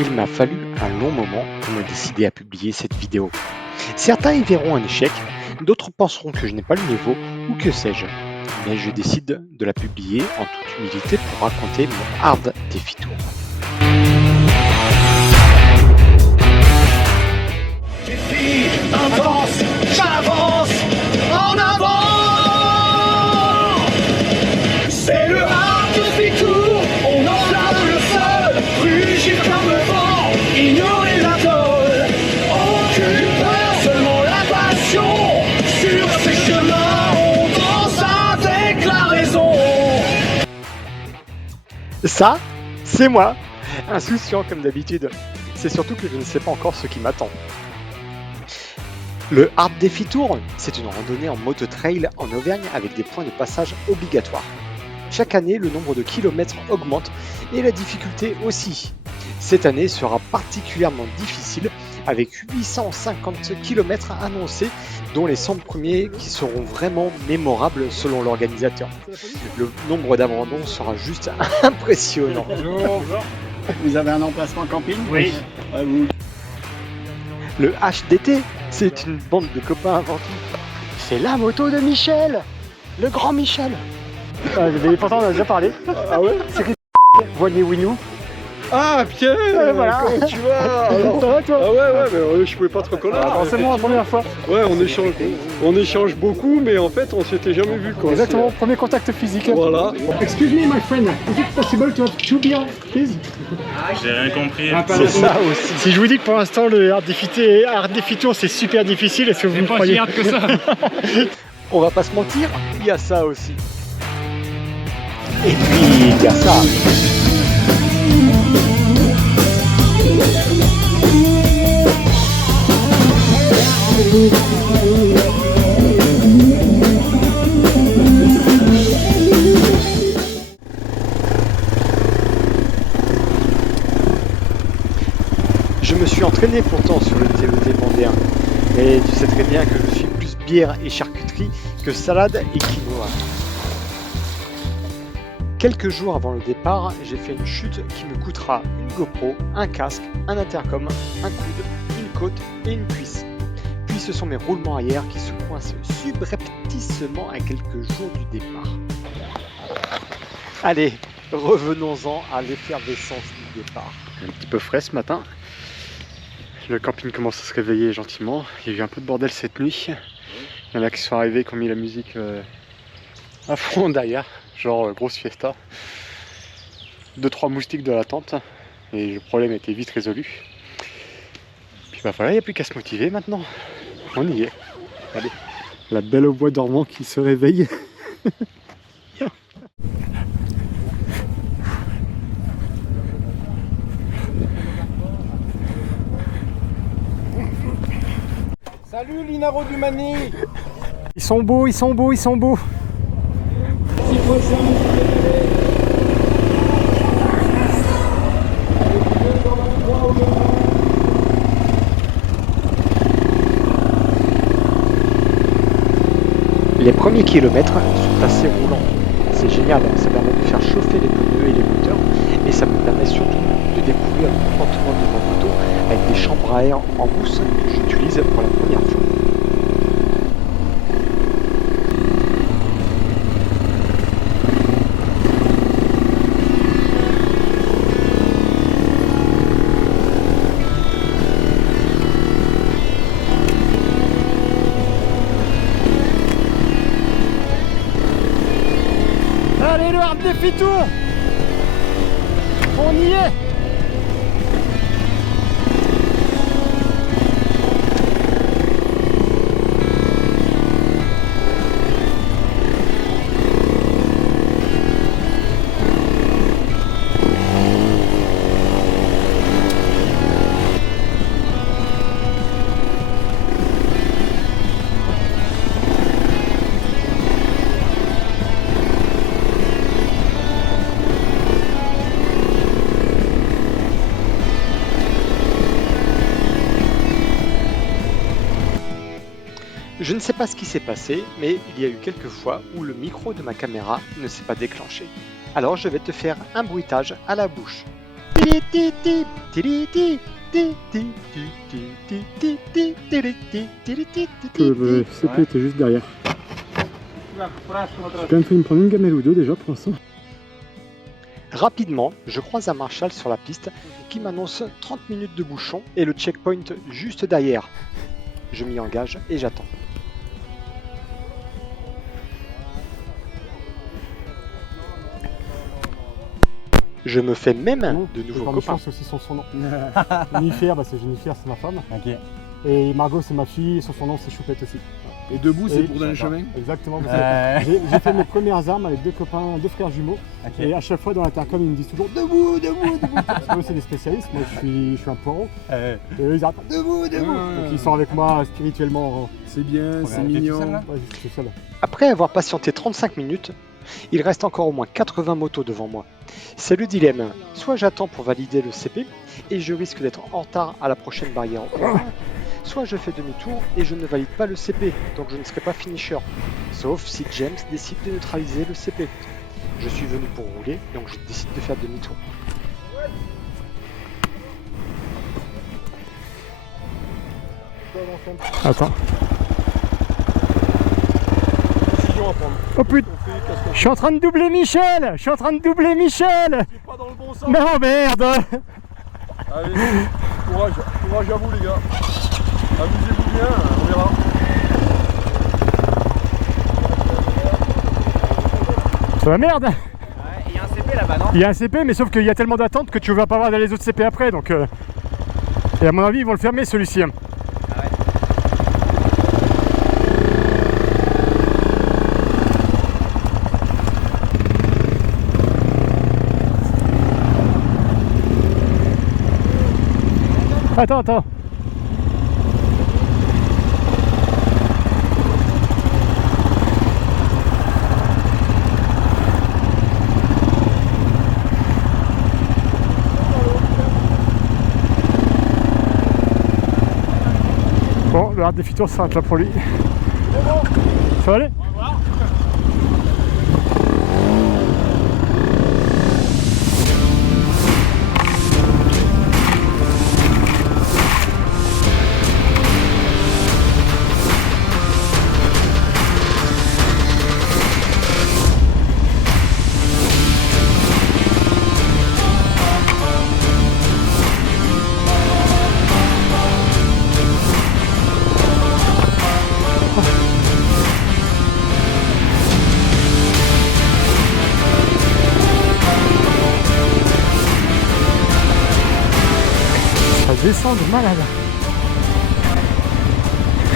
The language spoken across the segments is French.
Il m'a fallu un long moment pour me décider à publier cette vidéo. Certains y verront un échec, d'autres penseront que je n'ai pas le niveau ou que sais-je. Mais je décide de la publier en toute humilité pour raconter mon hard défi tour. Défi intense, j'avance en avant. C'est le hard défi tour, on enflamme le sol, rugir comme le vent, ignorer la tôle. Aucune peur, seulement la passion. Sur ces chemins, on danse avec la raison. Ça, c'est moi, insouciant comme d'habitude. C'est surtout que je ne sais pas encore ce qui m'attend. Le Hard Défi Tour, c'est une randonnée en moto trail en Auvergne avec des points de passage obligatoires. Chaque année, le nombre de kilomètres augmente et la difficulté aussi. Cette année sera particulièrement difficile avec 850 km annoncés, dont les 100 premiers qui seront vraiment mémorables selon l'organisateur. Le nombre d'abandons sera juste impressionnant. Bonjour. Vous avez un emplacement camping? Oui. Le HDT, c'est une bande de copains avant tout. C'est la moto de Michel, le grand Michel. Mais pourtant on en a déjà parlé. Ah ouais? C'est que voilier Winou. Ah Pierre, Voilà. comment tu vas? Ça va toi? Ah ouais, mais je pouvais pas te reconnaître. Forcément la première fois. Ouais, on échange beaucoup, mais en fait on s'était jamais vu quoi. Exactement, premier contact physique. Voilà. Excuse me, my friend. Is it possible to have 2 beers, please? J'ai rien compris. C'est ça aussi. Si je vous dis que pour l'instant le Hard Défi Tour c'est super difficile, est-ce que vous me Pas croyez? si hard que ça. On va pas se mentir, il y a ça aussi. Et puis il y a ça. Je me suis entraîné pourtant sur le TET vendéen, mais tu sais très bien que je suis plus bière et charcuterie que salade et quinoa. Quelques jours avant le départ, j'ai fait une chute qui me coûtera une GoPro, un casque, un intercom, un coude, une côte et une cuisse. Puis ce sont mes roulements arrière qui se coincent subrepticement à quelques jours du départ. Allez, revenons-en à l'effervescence du départ. Un petit peu frais ce matin. Le camping commence à se réveiller gentiment. Il y a eu un peu de bordel cette nuit. Il y en a qui sont arrivés, qui ont mis la musique à fond derrière, genre grosse fiesta. 2-3 moustiques de la tente et le problème était vite résolu. Puis bah voilà, il n'y a plus qu'à se motiver maintenant. On y est. Allez, la belle au bois dormant qui se réveille. Salut Linaro du Mani. Ils sont beaux, ils sont beaux, ils sont beaux. Les premiers kilomètres sont assez roulants. C'est génial, ça permet de faire chauffer les pneus et les moteurs et ça me permet surtout de découvrir le comportement de ma moto avec des chambres à air en mousse que j'utilise pour la première fois. Allez, le Hard Défi Tour, on y est. Je ne sais pas ce qui s'est passé, mais il y a eu quelques fois où le micro de ma caméra ne s'est pas déclenché. Alors je vais te faire un bruitage à la bouche. Le CP était juste derrière. J'ai quand même fait me prendre une gamelle ou deux déjà pour l'instant. Rapidement, je croise un Marshall sur la piste qui m'annonce 30 minutes de bouchon et le checkpoint juste derrière. Je m'y engage et j'attends. Je me fais même de nouveaux copains. Aussi sur son nom. Jennifer, c'est Jennifer, c'est ma femme. Okay. Et Margot, c'est ma fille, sur son nom, c'est Choupette aussi. Et debout, c'est pour dans le chemin. Exactement. J'ai fait mes premières armes avec deux copains, deux frères jumeaux. Okay. Et à chaque fois dans l'intercom, ils me disent toujours debout, debout, debout. Parce que eux, c'est des spécialistes. Moi, je suis un poireau. Et eux, ils arrêtent debout, debout. Donc, ils sont avec moi spirituellement. C'est bien, c'est mignon. Après avoir patienté 35 minutes, il reste encore au moins 80 motos devant moi. C'est le dilemme. Soit j'attends pour valider le CP et je risque d'être en retard à la prochaine barrière. Soit je fais demi-tour et je ne valide pas le CP, donc je ne serai pas finisher. Sauf si James décide de neutraliser le CP. Je suis venu pour rouler, donc je décide de faire demi-tour. Attends. Oh putain, je suis en train de doubler Michel. Je suis en train de doubler Michel. C'est pas dans le bon sens. Non merde. Allez, courage à vous les gars. Amusez-vous bien, on verra. C'est la merde. Ouais, il y a un CP là-bas, non? Il y a un CP, mais sauf qu'il y a tellement d'attentes que tu vas pas voir dans les autres CP après, donc... Et à mon avis, ils vont le fermer celui-ci. Attends. Bon, le hard défi tour s'arrête là pour lui. Ça va aller? Descendre malade.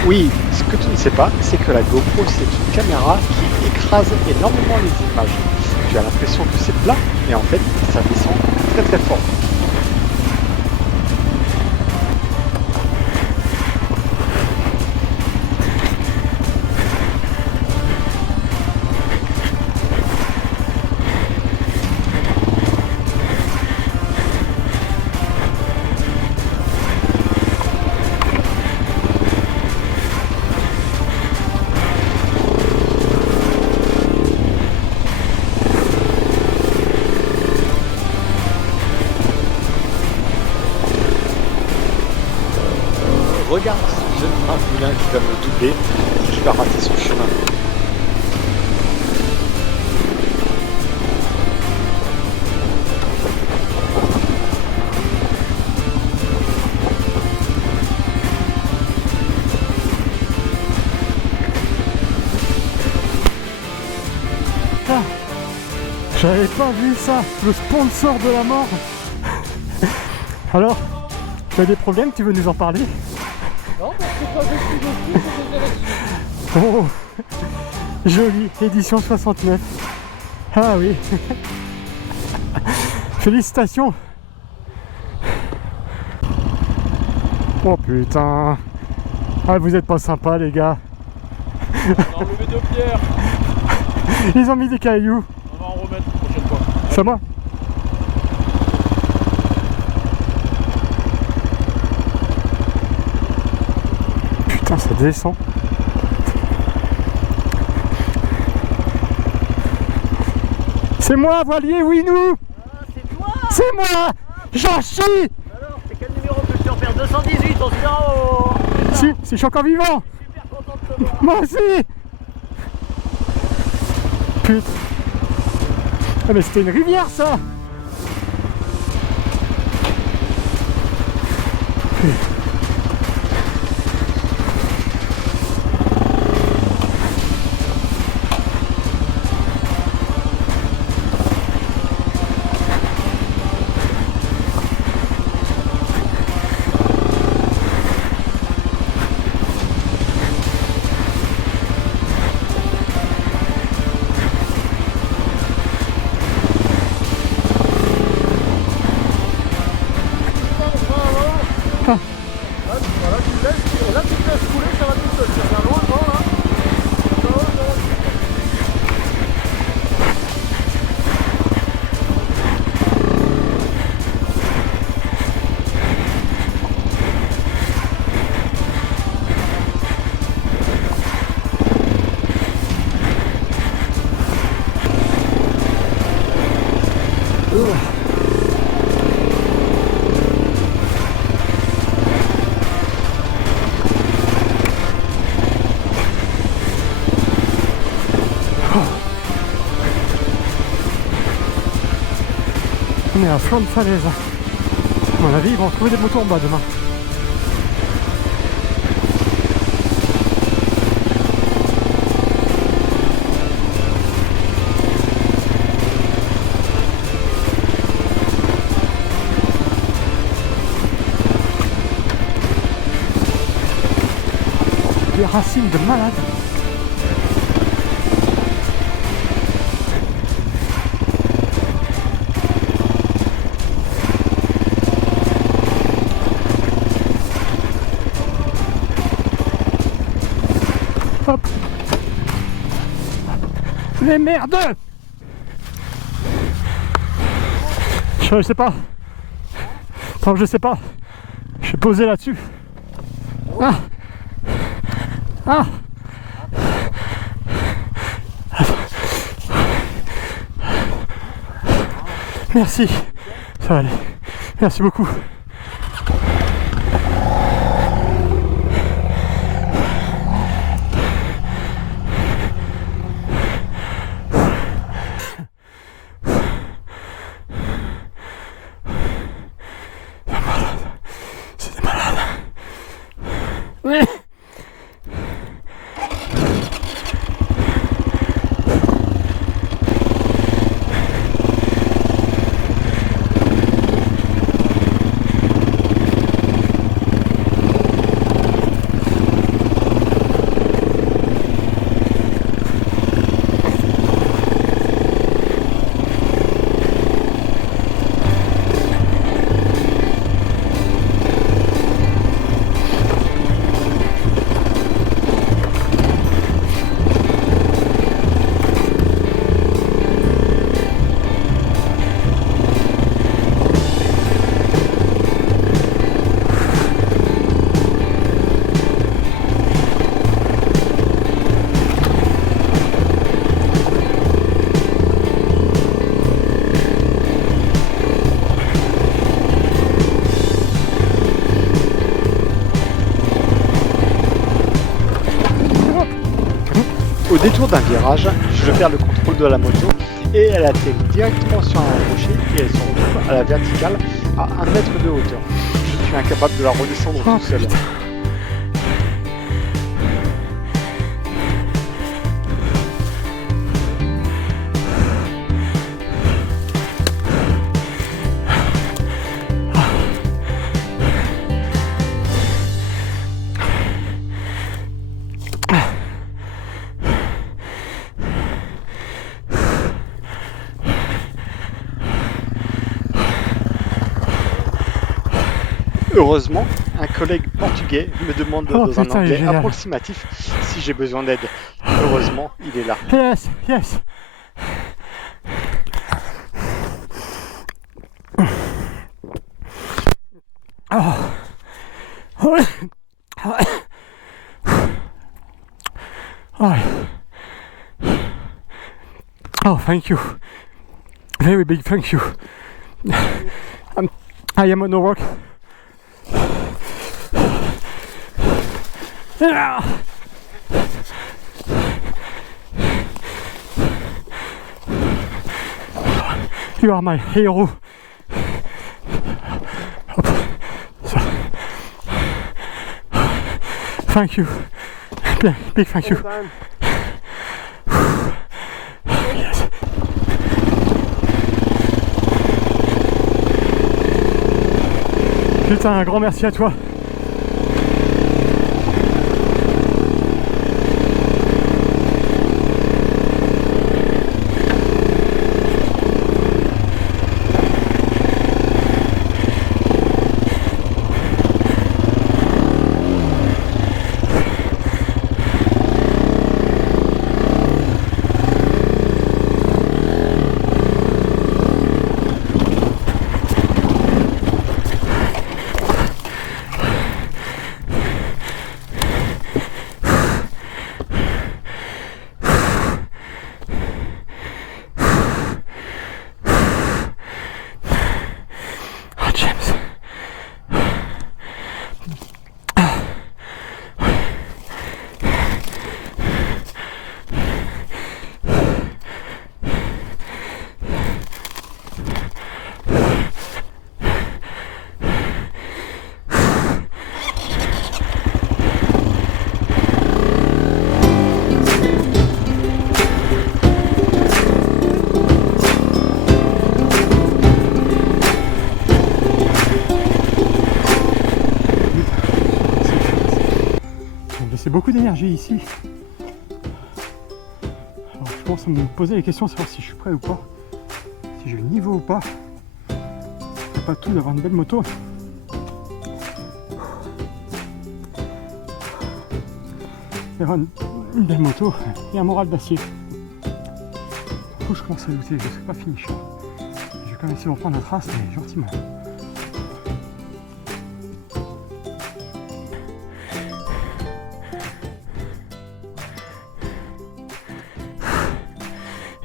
Oui, ce que tu ne sais pas, c'est que la GoPro c'est une caméra qui écrase énormément les images. Tu as l'impression que c'est plat, mais en fait ça descend très très fort. Regarde ce jeune masculin qui va me doubler, je vais rater son chemin. J'avais pas vu ça, le sponsor de la mort. Alors, tu as des problèmes, tu veux nous en parler? Non, parce que quand je suis dessus, c'est Oh, joli, édition 69. Ah oui. Félicitations. Oh putain. Ah, vous êtes pas sympas les gars. On a enlevé 2 pierres. Ils ont mis des cailloux. On va en remettre la prochaine fois. C'est moi. Putain, ça descend. C'est moi, voilier Winou. c'est toi. C'est moi. J'en chie. Alors, c'est quel numéro que je te repère? 218, on se verra au... Si je suis encore vivant. Super content de te voir. Moi aussi. Putain. Ah mais c'était une rivière ça. Voilà, tu te laisses couler, ça va tout seul. Tu regardes loin devant là. Ça va. On est à flanc de falaise. À mon avis, ils vont trouver des motos en bas demain. Des racines de malade. Hop. Les merdes. Je sais pas. Tant que je sais pas. Je suis posé là-dessus. Ah. Ah. Merci. Ça va aller. Merci beaucoup. C'est des malades. Ouais. Au détour d'un virage, je perds le contrôle de la moto et elle atterrit directement sur un rocher et elle se retrouve à la verticale à 1 mètre de hauteur. Je suis incapable de la redescendre tout seul. Putain. Heureusement, un collègue portugais me demande Oh, dans un putain, il est anglais génial. approximatif si j'ai besoin d'aide. Heureusement, il est là. Yes, yes. Oh. Oh. Oh. Oh, thank you. Very big thank you. I am on a rock. You are my hero. Hop. So. Thank you. Big thank you. Yes. Putain, un grand merci à toi. C'est beaucoup d'énergie ici. Alors je commence à me poser les questions, savoir si je suis prêt ou pas, si j'ai le niveau ou pas. C'est pas tout d'avoir une belle moto. D'avoir une belle moto et un moral d'acier. Du coup je commence à douter, je ne serai pas fini. Je vais quand même essayer d'en prendre la trace, mais gentiment.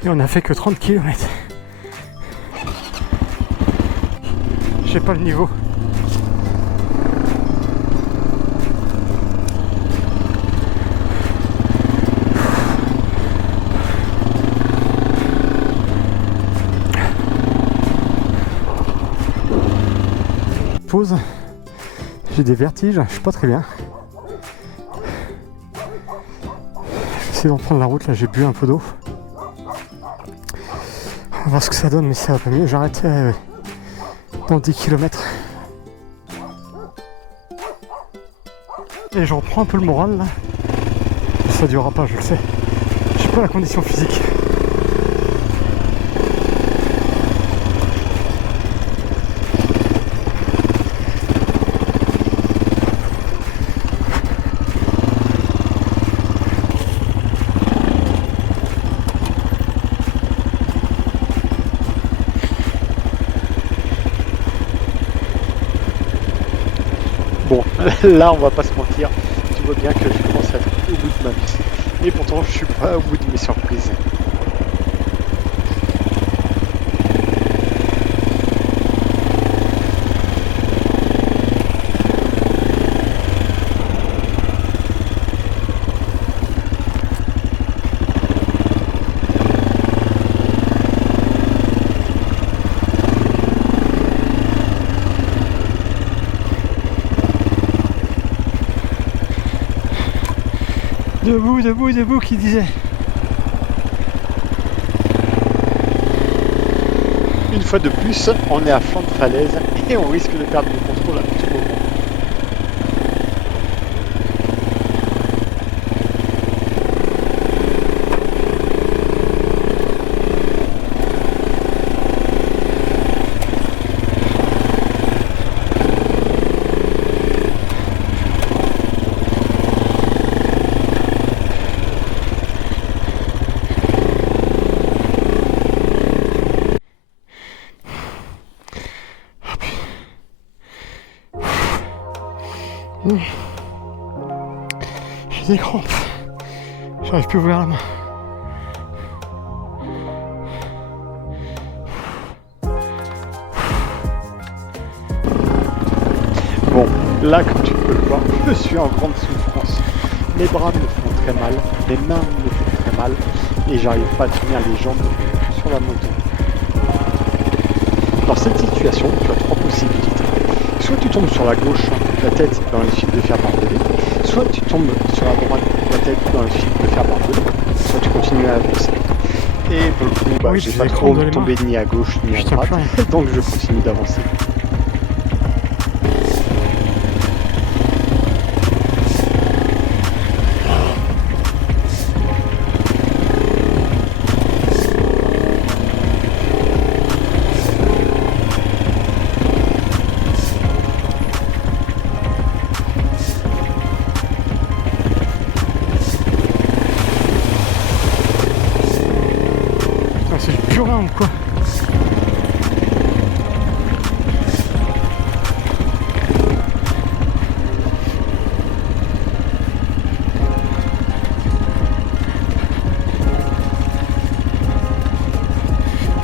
Et on a fait que 30 km. J'ai pas le niveau. Pause. J'ai des vertiges, je suis pas très bien. J'essaie d'en prendre la route, là j'ai bu un peu d'eau. On va voir ce que ça donne, mais ça va pas mieux. J'arrête dans 10 km. Et je reprends un peu le moral là. Ça durera pas, je le sais. J'ai pas la condition physique. Bon, là on va pas se mentir, tu vois bien que je commence à être au bout de ma vie. Et pourtant je suis pas au bout de mes surprises. Debout, debout, debout, qui disait. Une fois de plus, on est à flanc de falaise et on risque de perdre le contrôle à tout moment. J'ai des crampes. J'arrive plus à ouvrir la main. Là, comme tu peux le voir, je suis en grande souffrance. Les bras me font très mal, les mains me font très mal et j'arrive pas à tenir les jambes sur la moto. Dans cette situation, tu as trois possibilités. Soit tu tombes sur la gauche, la tête dans les fils de fer barbelés, soit tu tombes sur la droite, la tête dans les fils de fer barbelés, soit tu continues à avancer. Et pour le coup, Oui, j'ai j'ai pas les trop crampes dans les tombé ni à gauche ni à droite, donc je continue d'avancer. C'est du purin quoi.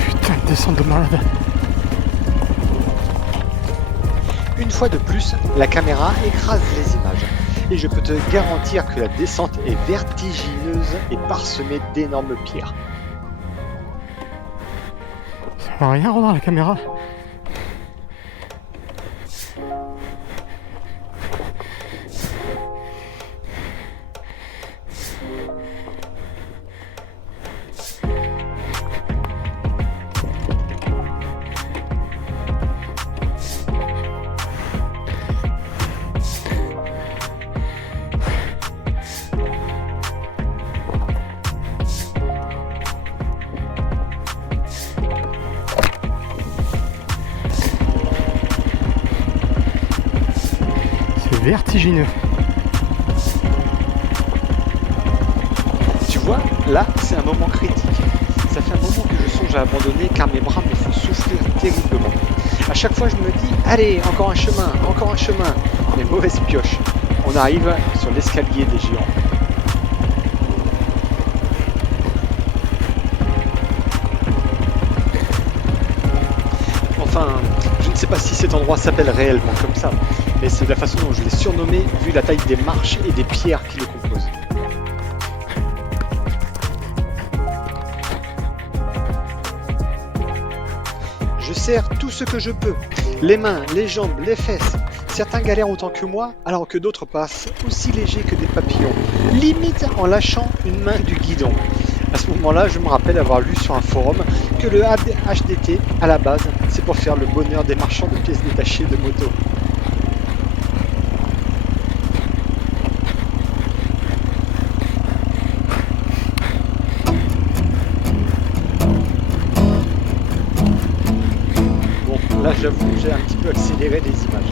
Putain, descente de malade. Une fois de plus, la caméra écrase les images. Et je peux te garantir que la descente est vertigineuse et parsemée d'énormes pierres. Ça va rien rendre la caméra. Vertigineux. Tu vois, là, c'est un moment critique. Ça fait un moment que je songe à abandonner car mes bras me font souffrir terriblement. À chaque fois, je me dis, allez, encore un chemin, encore un chemin. Mais mauvaise pioche. On arrive sur l'escalier des géants. Enfin, je ne sais pas si cet endroit s'appelle réellement comme ça, mais c'est la façon dont je l'ai surnommé vu la taille des marches et des pierres qui le composent. Je serre tout ce que je peux, les mains, les jambes, les fesses. Certains galèrent autant que moi, alors que d'autres passent aussi légers que des papillons, limite en lâchant une main du guidon. À ce moment-là, je me rappelle avoir lu sur un forum que le HDT, à la base, c'est pour faire le bonheur des marchands de pièces détachées de moto. Bon, là j'avoue, j'ai un petit peu accéléré les images.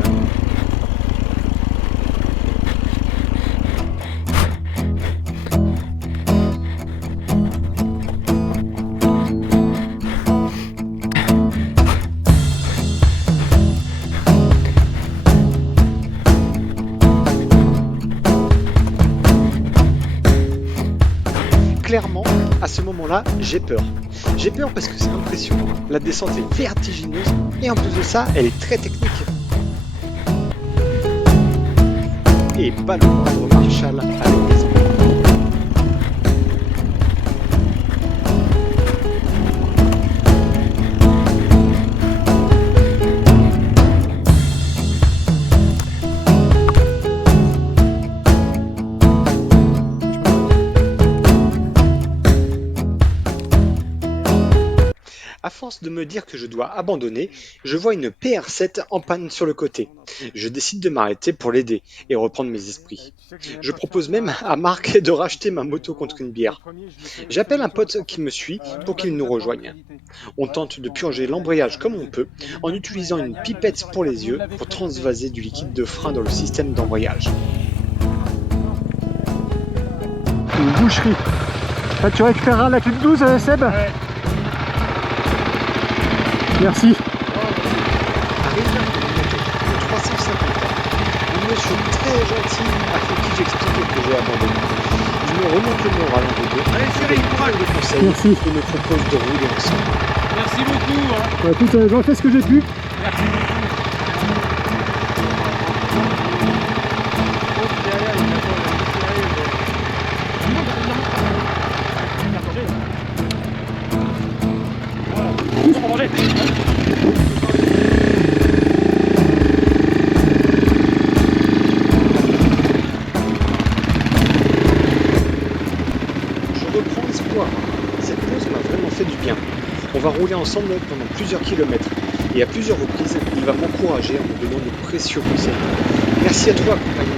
Clairement, à ce moment-là, j'ai peur. J'ai peur parce que c'est impressionnant. La descente est vertigineuse et en plus de ça, elle est très technique. Et pas le moindre Marshall avec des enfants. À force de me dire que je dois abandonner, je vois une PR7 en panne sur le côté. Je décide de m'arrêter pour l'aider et reprendre mes esprits. Je propose même à Marc de racheter ma moto contre une bière. J'appelle un pote qui me suit pour qu'il nous rejoigne. On tente de purger l'embrayage comme on peut en utilisant une pipette pour les yeux pour transvaser du liquide de frein dans le système d'embrayage. Une boucherie. Là, tu récupéreras la clip 12, Seb ? Ouais. Merci. Arrive une moto de 350 ans. Un monsieur très gentil avec qui j'explique que j'ai abandonné. Il me remonte le moral en deux. Allez Cyril, courage. De conseils Merci. et me propose de rouler ensemble. Merci beaucoup. Hein. Écoute, j'en fais ce que j'ai pu. Merci beaucoup. ensemble pendant plusieurs kilomètres. Et à plusieurs reprises, il va m'encourager en me donnant de précieux conseils. Merci à toi, compagnon.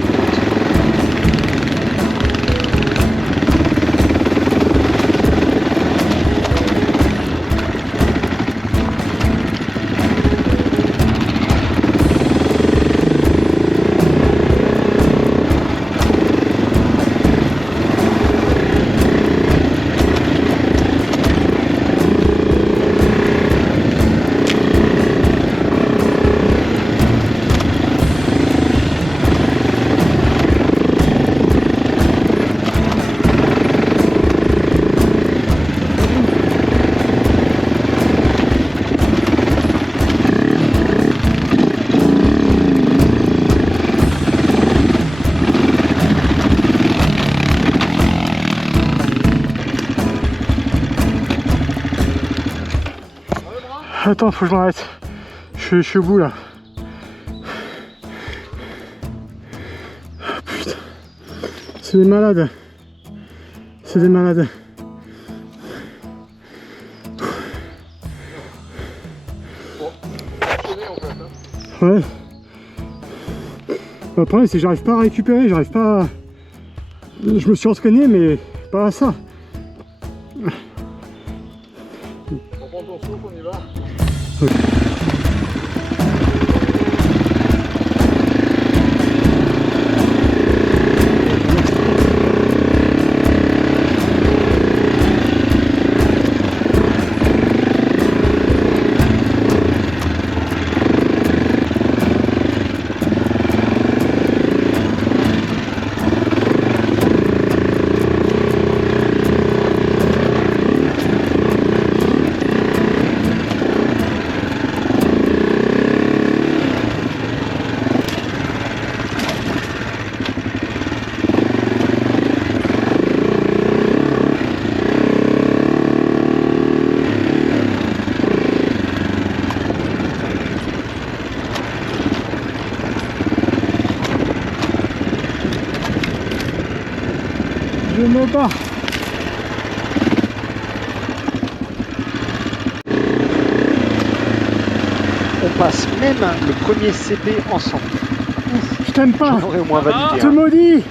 Attends, faut que je m'arrête. Je suis au bout là. Putain. C'est des malades. C'est des malades. Ouais. Le problème c'est que j'arrive pas à récupérer, j'arrive pas à... Je me suis entraîné mais pas à ça. On prend ton souffle, on y va. Je me bats. On passe même le premier CP ensemble. Je t'aime pas. J'en aurais au moins validé. Je te maudis.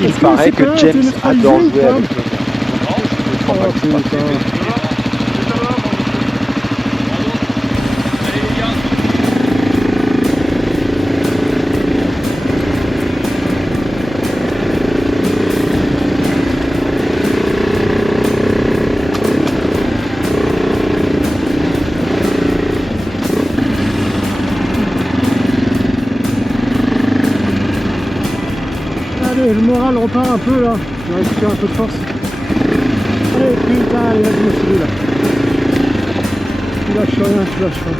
Il Est-ce que paraît c'est que pas James neutralisé adore ou jouer pas? avec le Oh putain. Allez, le moral repart un peu là. Je vais récupérer un peu de force. Allez, putain, allez, vas-y, mon celui là. Tu lâches rien, tu lâches rien.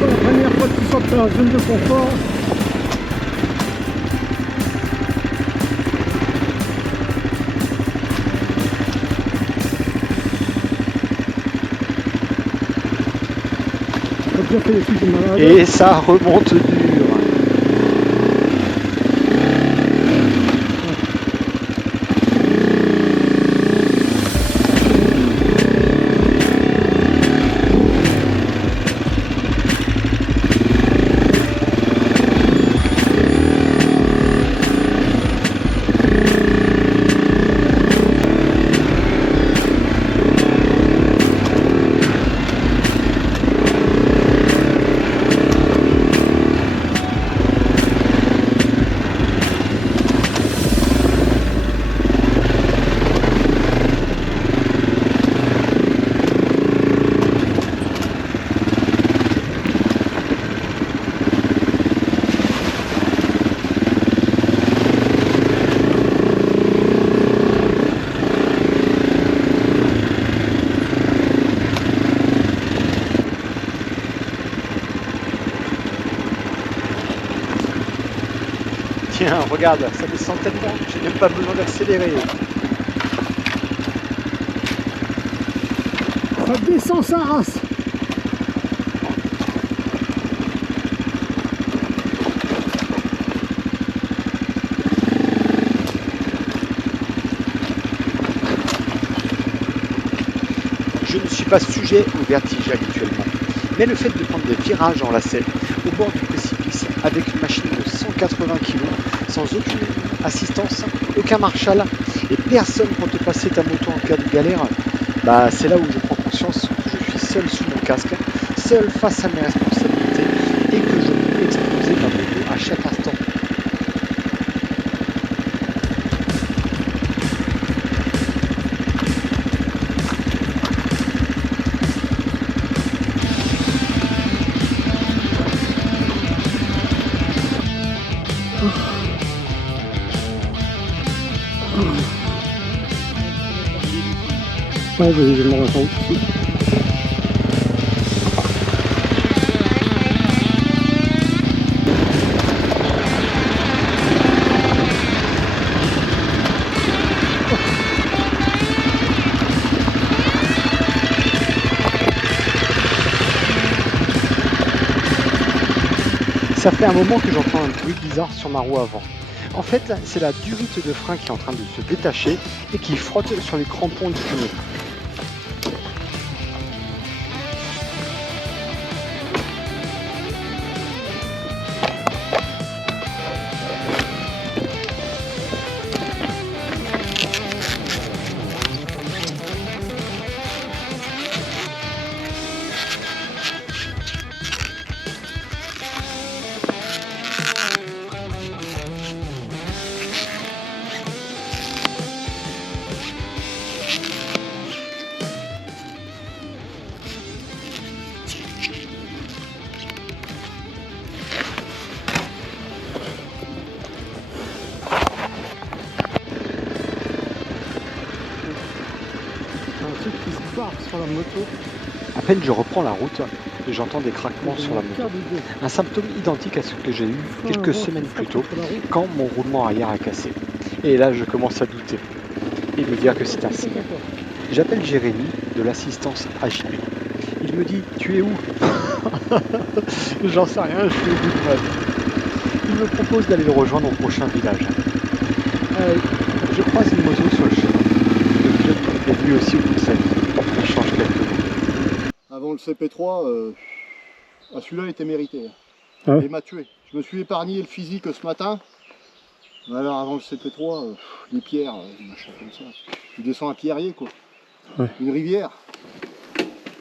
Bon, la première fois que tu sors de ta zone de confort. Déjà fait des trucs de malade. Et ça remonte dur. Tiens, regarde, ça descend tellement, j'ai même pas besoin d'accélérer. Ça descend sa race. Je ne suis pas sujet au vertige habituellement, mais le fait de prendre des virages en lacet au bord du précipice avec une machine de 180 kg, sans aucune assistance, aucun Marshall et personne pour te passer ta moto en cas de galère, bah c'est là où je prends conscience que je suis seul sous mon casque, seul face à mes responsabilités et que je peux exploser ma moto à chaque instant. Ouais, je vais me rendre compte. Ça fait un moment que j'entends un bruit bizarre sur ma roue avant. En fait, c'est la durite de frein qui est en train de se détacher et qui frotte sur les crampons du pneu. Qui se barre sur la moto. À peine je reprends la route et j'entends des craquements sur la moto. Un symptôme identique à ce que j'ai eu quelques semaines plus tôt quand mon roulement arrière a cassé. Et là je commence à douter et me dire que c'est un signe. J'appelle Jérémy de l'assistance AJP. Il me dit « Tu es où ?» J'en sais rien, je suis au bout de ma vie. Il me propose d'aller le rejoindre au prochain village. Je croise une moto sur le chemin. Le pilote est lui aussi au bout de sa vie. Il change quelques mots. Avant le CP3, celui-là était mérité. Ah ouais. Il m'a tué. Je me suis épargné le physique ce matin. Alors avant le CP3, des pierres, des machins comme ça. Tu descends un pierrier quoi. Ouais. Une rivière.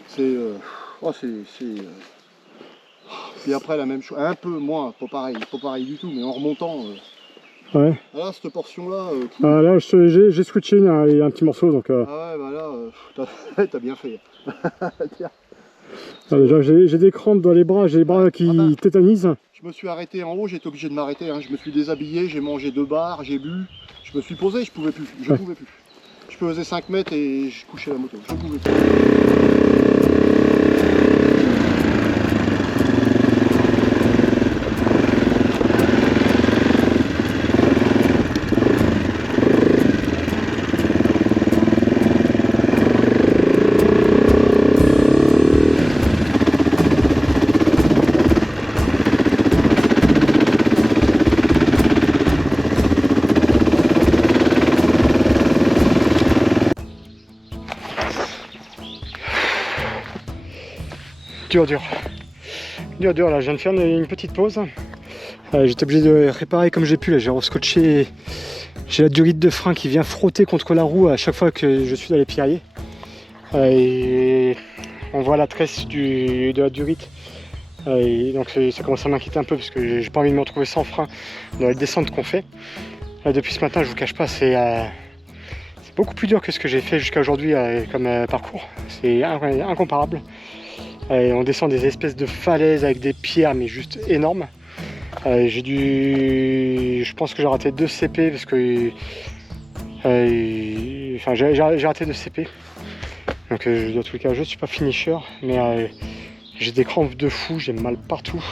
C'est. Puis après la même chose. Un peu moins, pas pareil du tout, mais en remontant. Ouais. Là, cette portion-là. Ah, là, j'ai switché un petit morceau donc. Ah ouais, bah là, t'as bien fait. Tiens. Ah, déjà, j'ai des crampes dans les bras, j'ai les bras qui tétanisent. Je me suis arrêté en haut, j'étais obligé de m'arrêter. Hein. Je me suis déshabillé, j'ai mangé 2 bars, j'ai bu. Je me suis posé, je pouvais plus. Je pouvais plus. Je faisais 5 mètres et je couchais la moto. Je pouvais plus. Dur, là, je viens de faire une petite pause. J'étais obligé de réparer comme j'ai pu, là, j'ai rescotché. J'ai la durite de frein qui vient frotter contre la roue à chaque fois que je suis dans les pierriers. Et on voit la tresse de la durite. Et donc ça commence à m'inquiéter un peu parce que j'ai pas envie de me retrouver sans frein dans les descentes qu'on fait. Depuis ce matin, je vous cache pas, c'est beaucoup plus dur que ce que j'ai fait jusqu'à aujourd'hui comme parcours. C'est incomparable. On descend des espèces de falaises avec des pierres mais juste énormes. Je pense que j'ai raté 2 CP parce que j'ai raté 2 CP. Donc dans tous les cas je suis pas finisher mais j'ai des crampes de fou, j'ai mal partout.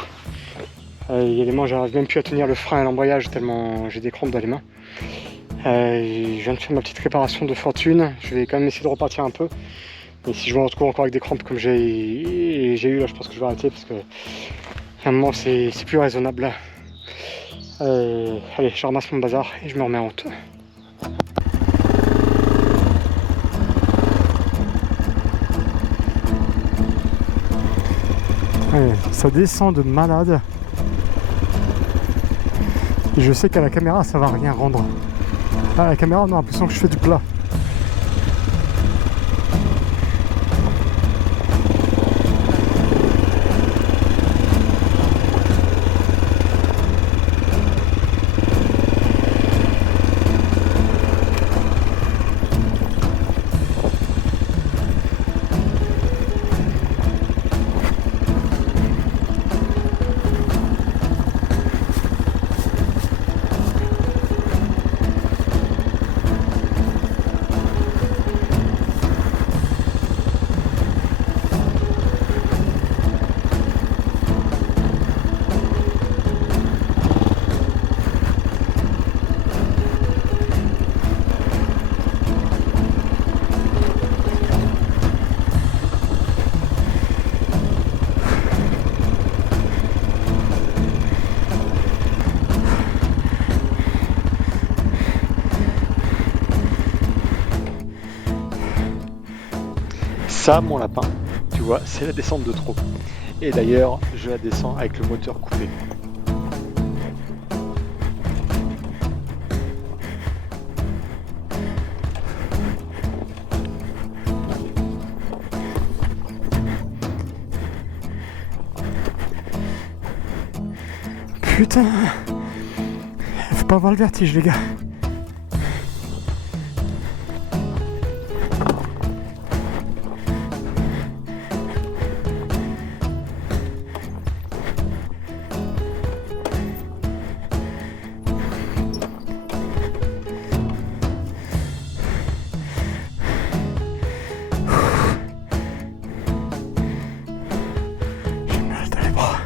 Il y a des moments j'arrive même plus à tenir le frein à l'embrayage tellement j'ai des crampes dans les mains. Je viens de faire ma petite réparation de fortune, je vais quand même essayer de repartir un peu. Et si je me retrouve encore avec des crampes comme j'ai eu là, je pense que je vais arrêter parce que à un moment c'est plus raisonnable. Allez, je ramasse mon bazar et je me remets en route. Ça descend de malade. Et je sais qu'à la caméra ça va rien rendre. À la caméra on a l'impression que je fais du plat. Ça, mon lapin, tu vois, c'est la descente de trop. Et d'ailleurs, je la descends avec le moteur coupé. Putain, faut pas avoir le vertige les gars. J'ai mal dans les bras.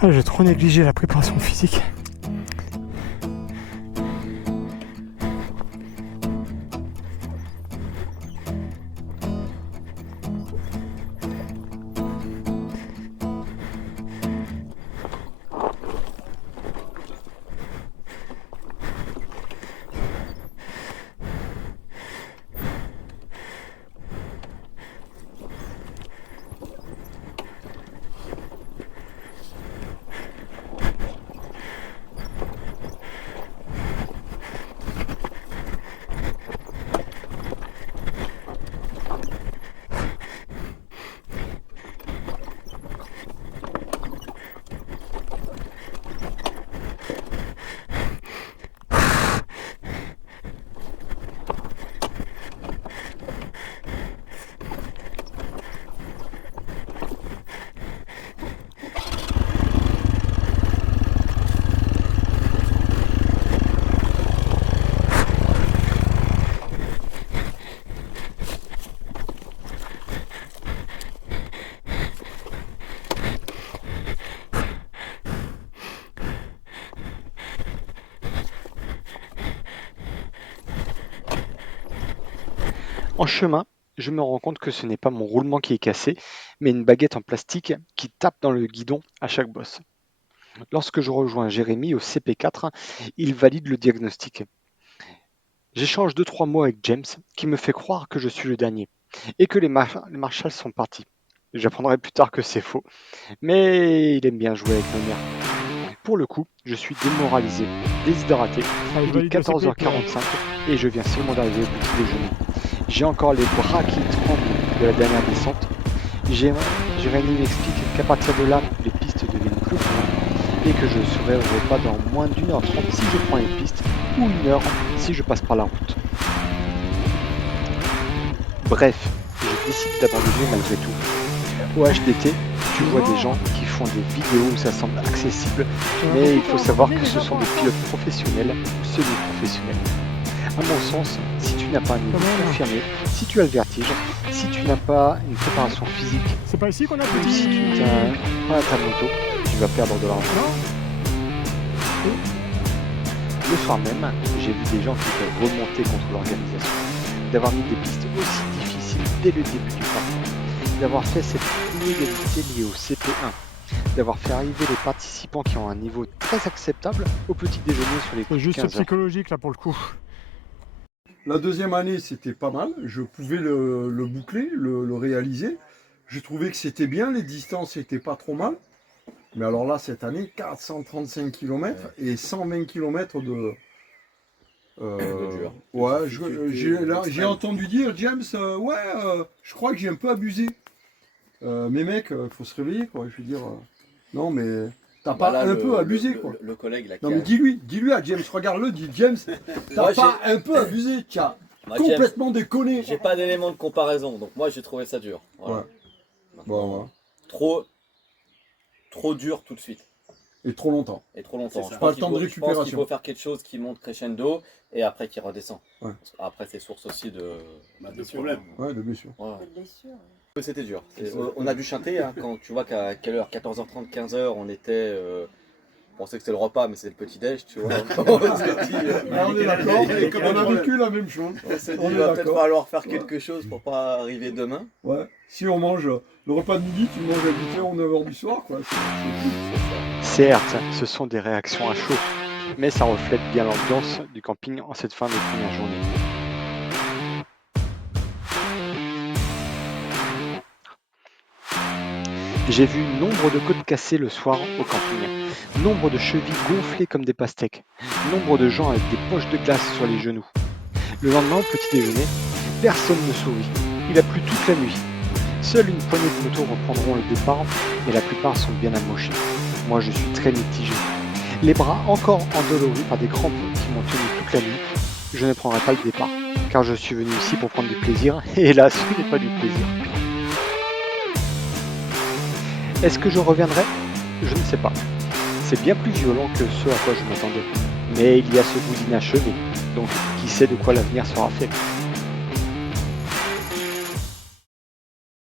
Ah, j'ai trop négligé la préparation physique. En chemin, je me rends compte que ce n'est pas mon roulement qui est cassé, mais une baguette en plastique qui tape dans le guidon à chaque bosse. Lorsque je rejoins Jérémy au CP4, il valide le diagnostic. J'échange 2-3 mots avec James, qui me fait croire que je suis le dernier, et que les marshals sont partis. J'apprendrai plus tard que c'est faux, mais il aime bien jouer avec mes nerfs. Pour le coup, je suis démoralisé, déshydraté, il est 14h45 et je viens seulement d'arriver au petit déjeuner. J'ai encore les bras qui tremblent de la dernière descente. Jérémy m'explique qu'à partir de là, les pistes deviennent plus grandes et que je serai au repas dans moins d'1h30 si je prends les pistes ou 1h si je passe par la route. Bref, je décide d'abandonner malgré tout. Au HDT, tu vois des gens qui font des vidéos où ça semble accessible, mais il faut savoir que ce sont des pilotes professionnels ou semi-professionnels. À mon sens, si tu n'as pas un niveau confirmé, si tu as le vertige, si tu n'as pas une préparation physique, c'est pas ici qu'on a ou si tu as ta moto, tu vas perdre de l'argent. Le soir même, j'ai vu des gens qui étaient remontés contre l'organisation, d'avoir mis des pistes aussi difficiles dès le début du parcours, d'avoir fait cette inégalité liée au CP1, d'avoir fait arriver les participants qui ont un niveau très acceptable au petit déjeuner sur les coups de 15 juste heures. psychologique là pour le coup. La deuxième année, c'était pas mal. Je pouvais le boucler, le réaliser. Je trouvais que c'était bien, les distances n'étaient pas trop mal. Mais alors là, cette année, 435 km et 120 km de... ouais, j'ai entendu dire, James, je crois que j'ai un peu abusé. Mais mec, faut se réveiller, quoi. Je veux dire, non, mais t'as pas un peu abusé, quoi. Le collègue, là. Non, mais dis-lui à James, regarde-le, dis James, t'as pas un peu abusé, tu as complètement déconné. J'ai pas d'élément de comparaison, donc moi j'ai trouvé ça dur. Voilà. Ouais. Bon, ouais. Trop dur tout de suite. Et trop longtemps. Pas le temps de récupération. Je pense qu'il faut faire quelque chose qui monte crescendo et après qui redescend. Ouais. Après c'est source aussi de problèmes. Ouais, de blessures. Ouais. C'était dur. On a dû chanter hein, quand tu vois qu'à quelle heure, 14h30, 15h, on était... on pensait que c'était le repas, mais c'est le petit-déj, tu vois. On est d'accord, on a vécu la même chose. On s'est dit, il va peut-être falloir faire quelque chose pour pas arriver demain. Ouais, si on mange le repas de midi, tu manges à 8h ou 9h du soir, quoi. Certes, ce sont des réactions à chaud, mais ça reflète bien l'ambiance du camping en cette fin de première journée. J'ai vu nombre de côtes cassées le soir au camping, nombre de chevilles gonflées comme des pastèques, nombre de gens avec des poches de glace sur les genoux. Le lendemain, au petit déjeuner, personne ne sourit. Il a plu toute la nuit. Seule une poignée de motos reprendront le départ, mais la plupart sont bien amochés. Moi, je suis très mitigé. Les bras encore endoloris par des crampes qui m'ont tenu toute la nuit, je ne prendrai pas le départ, car je suis venu ici pour prendre du plaisir, et hélas, ce n'est pas du plaisir. Est-ce que je reviendrai? Je ne sais pas. C'est bien plus violent que ce à quoi je m'attendais. Mais il y a ce goût d'inachevé, donc qui sait de quoi l'avenir sera fait.